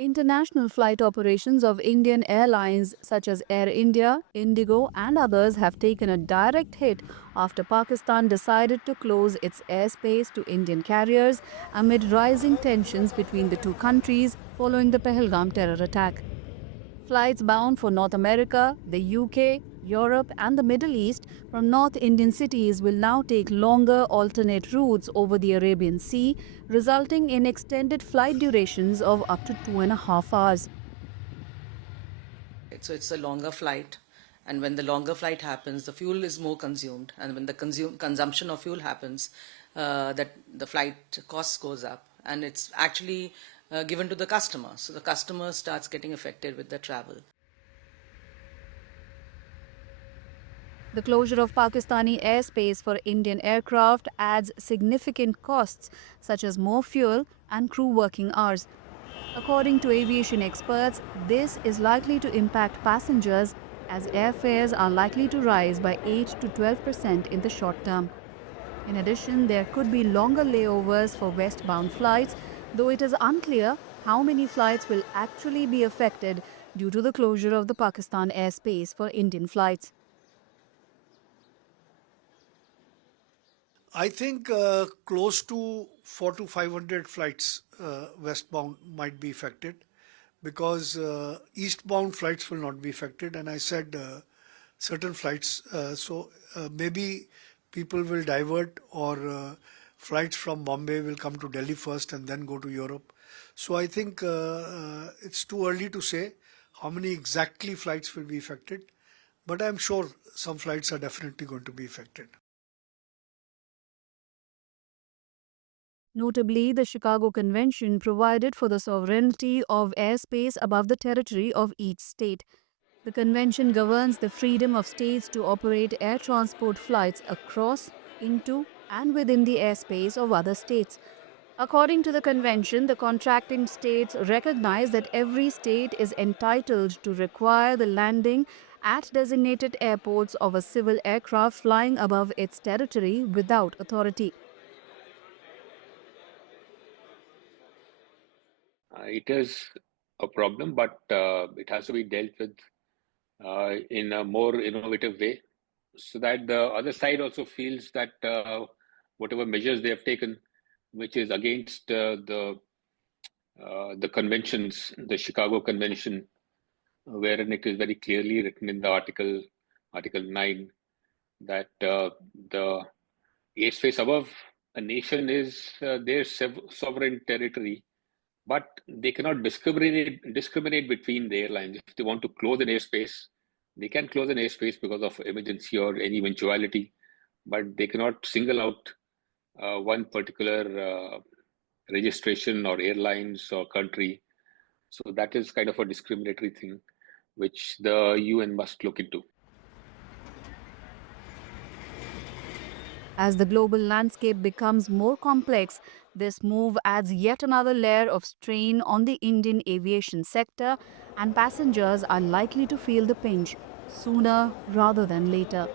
International flight operations of Indian airlines such as Air India, IndiGo, and others have taken a direct hit after Pakistan decided to close its airspace to Indian carriers amid rising tensions between the two countries following the Pahalgam terror attack. Flights bound for North America, the UK, Europe, and the Middle East from North Indian cities will now take longer alternate routes over the Arabian Sea, resulting in extended flight durations of up to 2.5 hours. So it's a longer flight, and when the longer flight happens, the fuel is more consumed, and when the consumption of fuel happens, that the flight cost goes up, and it's actually given to the customer. So the customer starts getting affected with the travel. The closure of Pakistani airspace for Indian aircraft adds significant costs, such as more fuel and crew working hours. According to aviation experts, this is likely to impact passengers as airfares are likely to rise by 8 to 12% in the short term. In addition, there could be longer layovers for westbound flights, though it is unclear how many flights will actually be affected due to the closure of the Pakistan airspace for Indian flights. I think close to 4 to 500 flights westbound might be affected because eastbound flights will not be affected. And I said certain flights, maybe people will divert or flights from Bombay will come to Delhi first and then go to Europe. So I think it's too early to say how many exactly flights will be affected, but I'm sure some flights are definitely going to be affected. Notably, the Chicago Convention provided for the sovereignty of airspace above the territory of each state. The convention governs the freedom of states to operate air transport flights across, into, and within the airspace of other states. According to the convention, the contracting states recognize that every state is entitled to require the landing at designated airports of a civil aircraft flying above its territory without authority. It is a problem, but it has to be dealt with in a more innovative way so that the other side also feels that whatever measures they have taken, which is against the conventions, the Chicago Convention, wherein it is very clearly written in the Article 9, that the airspace above a nation is their sovereign territory, but they cannot discriminate between the airlines. If they want to close an airspace, they can close an airspace because of emergency or any eventuality, but they cannot single out one particular registration or airlines or country. So that is kind of a discriminatory thing, which the UN must look into. As the global landscape becomes more complex, this move adds yet another layer of strain on the Indian aviation sector, and passengers are likely to feel the pinch sooner rather than later.